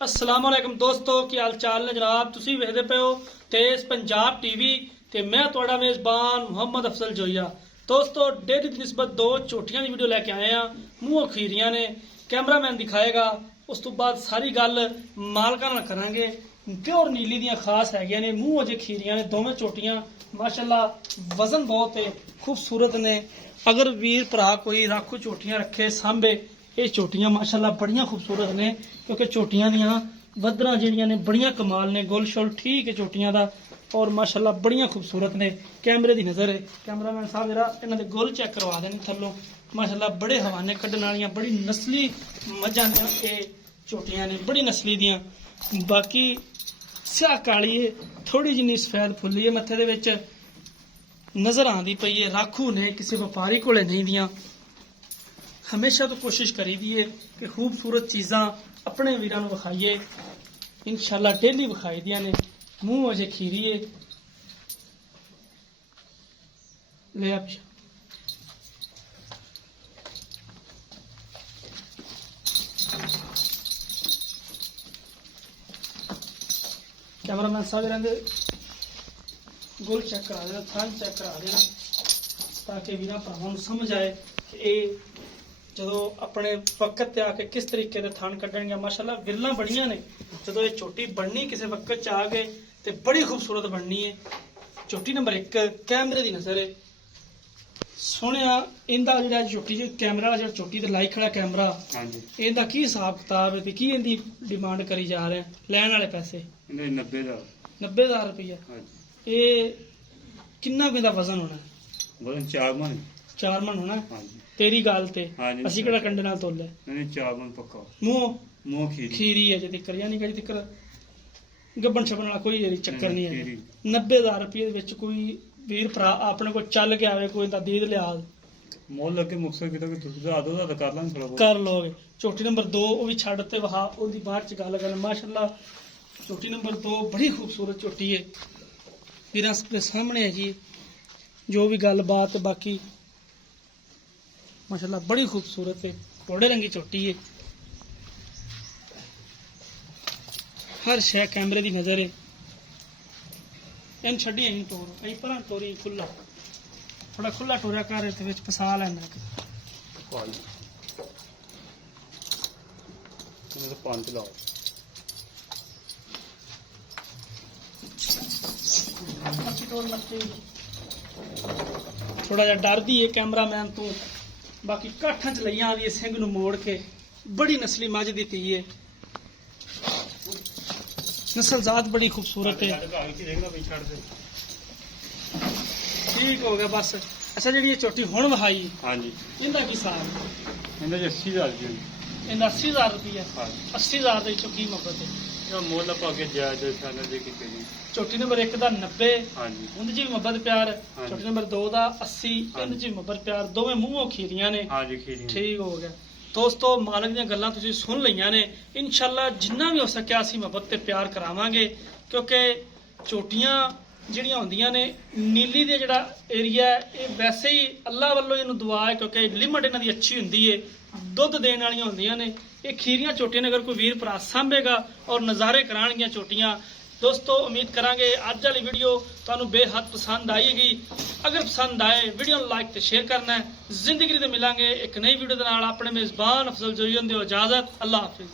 अस्सलाम वालेकुम दोस्तों, की हाल चाल ने जनाब। तुसी वेखदे पे हो तेज पंजाब टीवी ते मैं तुहाडा मेज़बान मुहम्मद अफजल जोइया। दोस्तों डेली की निस्बत दो झोटियां की वीडियो लैके आए हैं। मूँहों खीरियां ने, कैमरामैन दिखाएगा, उस तो बाद सारी गल मालकां नाल करांगे। प्योर नीली दियां खास हैगियां ने, मूँह अजे खीरियां ने दोवें झोटियां माशाअल्लाह वजन बहुत है, खूबसूरत ने। अगर वीर भरा कोई राखू झोटियां रखे सांभे, ये झोटियां माशाअल्लाह बड़ियां खूबसूरत ने, क्योंकि झोटियां दियां वदरां जिहड़ियां ने बड़ियां कमाल ने, गुल शुल ठीक है झोटियां दा, और माशाअल्लाह बड़ियां खूबसूरत ने। कैमरे की नज़र है, कैमरामैन साहब जरा इन्हां दे गुल चेक करवा देने थल्लों। माशाअल्लाह बड़े हवाने कड्ढण वालियां बड़ी नस्ली मझां दियां ये झोटियां ने, बड़ी नस्ली दियां। बाकी स्याह काली है, थोड़ी जिन्नी सफेद फुल्ली है मत्थे दे विच नजर आंदी पई है। राखू ने, किसी व्यापारी कोले नहीं दियां। हमेशा तो कोशिश करी दी है कि खूबसूरत चीज़ां अपने वीरां नूं विखाईए। इंशाअल्लाह डेली विखाई दियां ने। मूँह अजे खीरी है, ले आ पिछा। कैमरामैन साहब रहंदे गुल चेक करा देना, थन चेक करा देना, ताकि वीरां भरावां नूं समझ आए कि ये जो अपने वक्त ते आके किस तरीके के थन कड्ढणगे। माशाअल्लाह विरलां बड़ियां ने। जो ये झोटी बननी किसी वक्त च आ गए तो बड़ी खूबसूरत बननी है। झोटी नंबर 1 कैमरे की नज़र है। सुनिया इंदा जिहड़ा झोटी कैमरा जो झोटी ते लाई खड़ा कैमरा, इहदा की हिसाब किताब है, की इहदी डिमांड करी जा रहे हैं? लैण वाले पैसे 90,000 रुपया। ये किन्ना कुदा वजन होना? वजन 4 मन होना। तेरी गल ते असीं किहड़ा कंडे नाल तोले? नहीं 4 मन पक्का। मूँह खीरी है जे तिकर, यानी कि तिकर गब्बन छब्बन वाला कोई चक्कर नहीं है। 90,000 रुपये विच कोई वीर भरा अपने को चल के आवे, कोई दा दीद लिया मोल लगे मुक्सर किता कि तुसी दा दो दा कर लांगे थोड़ा बहुत कर लोगे। झोटी नंबर 2 वो भी छड़ ते वहा, ओदी बाहर च गल कर। माशाअल्लाह झोटी नंबर 2 बड़ी खूबसूरत झोटी है, वीरां दे सामने है जी जो भी गलबात। बाकी माशाअल्लाह बड़ी खूबसूरत है, घोड़े रंगी झोटी है। हर शय कैमरे की नज़र है। इन छड़ी अं टोर अं पर टोरी खुला, थोड़ा खुला टोरिया कर फसा लैंदा। थोड़ा जा डर दी है कैमरामैन तो। बाकी काठा च लई आ रही है सिंह नूं मोड़ के। बड़ी नस्ली मझ दी धी है, नस्ल जात बड़ी खूबसूरत है। ठीक हो गया बस। अच्छा जी झोटी हुण वहाई, इनका की हिसाब? 80,000 इनका 80,000 रुपया। 80,000 की मुहब्बत है। मोल झोटी नंबर 1 का 90, उन्द जी मुहब्बत प्यार। झोटी नंबर 2 का 80, इन्द जी मुहब्बत प्यार। दोवें मूँहों खीरियां ने। ठीक हो गया दोस्तों, मालक दी गल्लां तुसीं सुन लईआं ने। इंशाअल्लाह जिन्ना भी हो सकिया असीं मुहब्बत ते प्यार करावांगे, क्योंकि झोटियां जिहड़ियां हुंदियां ने नीली दे जिहड़ा एरिया है, ये वैसे ही अल्लाह वल्लों इहनूं दुआ है, क्योंकि लिमिट इन्हां दी अच्छी हुंदी है, दुध देने वालियां हुंदियां ने। ये खीरियां झोटियां ने अगर कोई वीर भरा सांभेगा और नज़ारे कराणगियां झोटियां। दोस्तों उम्मीद करांगे अज वाली वीडियो तुहानूं बेहद पसंद आएगी। अगर पसंद आए वीडियो लाइक ते शेयर करना है। जिंदगी दे मिलांगे एक नई वीडियो दे नाल। अपने मेज़बान अफजल जोइया दिओ इजाजत। अल्लाह हाफिज़।